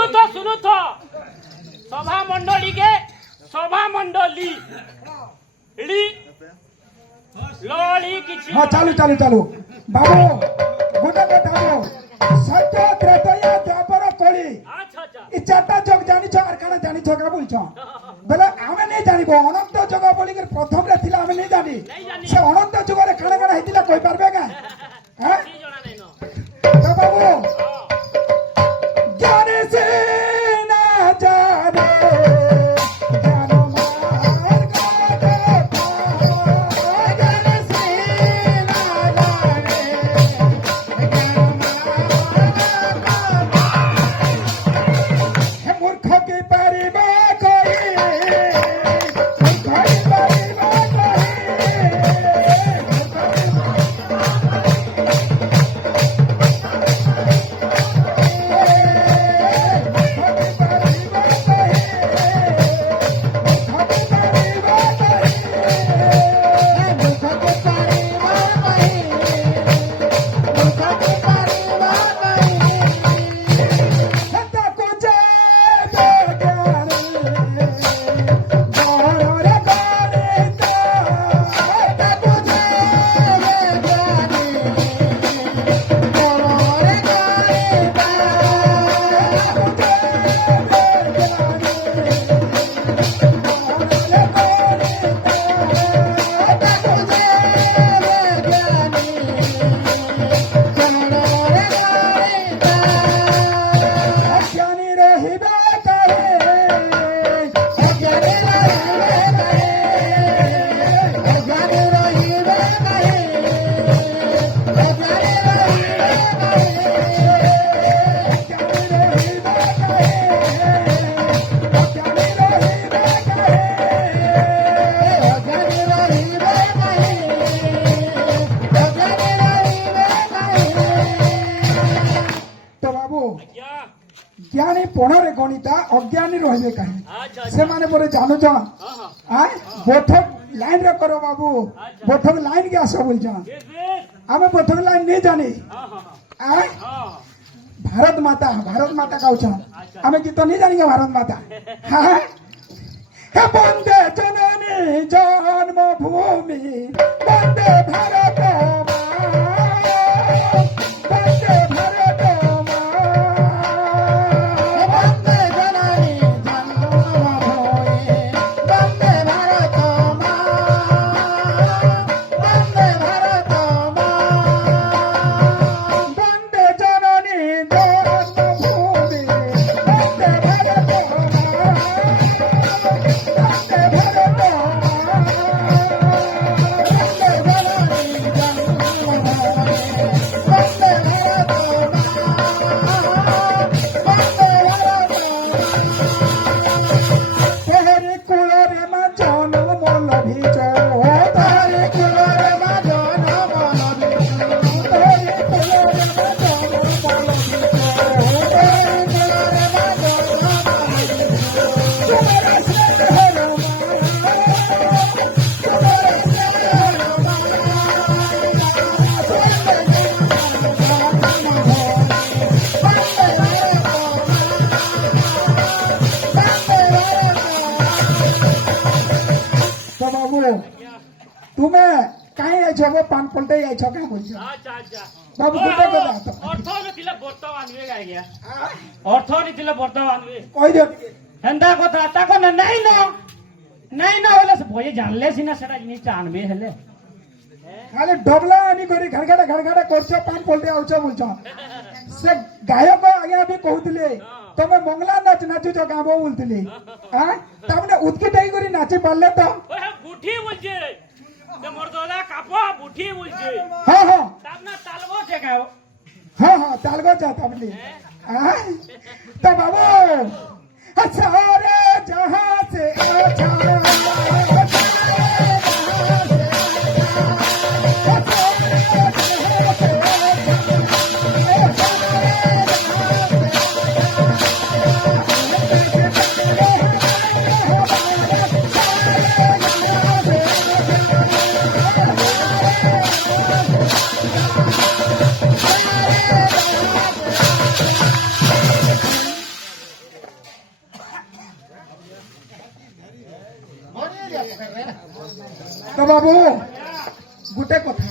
सुनो तो सभा मंडली के सभा मंडली लड़ी किछि हाँ चालू चालू चालू बाबू गोटे बताओ सत्य त्रेतया द्वापर कली अच्छा अच्छा इ चारटा जग जानिछ आर काना जानिछ का बोलछ बेले आमे नै जानिबो अनंत जग बोली के प्रथम रे थिला आमे नै जानि से अनंत जग रे काना काना हेतिला कहि पारबे का हैं की जणा नै न तो बाबू जाने से ना जाने जानो मार का जाने से ना जाने जानो मार हे मूर्ख के परिबा कोई मूर्ख के परिबा ज्ञानी पढ़े गणिता अज्ञानी रही कहीं से माने बोले जानूच बोठक लाइन रे करो बाबू बोठक लाइन के आस बोल आम बोठक लाइन नहीं जानी भारत माता कहूँ आम गीत नहीं जानी भारत माता हाँ हे वंदे जननी जन्मभूमि वंदे भारत तुम्हें कहीं आई छो पान पलटे आई छो क्या बोल अच्छा अच्छा बाबू गुटे को अर्थ ने थिला वर्तमान वे गाय गया अर्थ ने थिला वर्तमान वे कहि दे हेंदा कथा ताको नहीं न होले से भये जानले सिना सेटा जिनिस जानबे हेले खाली डबला आनी करी घड़घड़ा करछो पान पलटे आउछो बोलछो से गायक आगे भी कहउतले तमे मंगला नाच नाचु जो गाबो बोलतले हां तमने उतकी टाई करी नाची पाले तो ओए बुठी बोलछे ते मर्दोला कापो बुठी बोलछे हां हां ताबना तालबो छे गाओ हां तालगो जा तमने हां तो बाबू सारे जहां से अच्छा ତ ବାବୁ ଗୋଟେ କଥା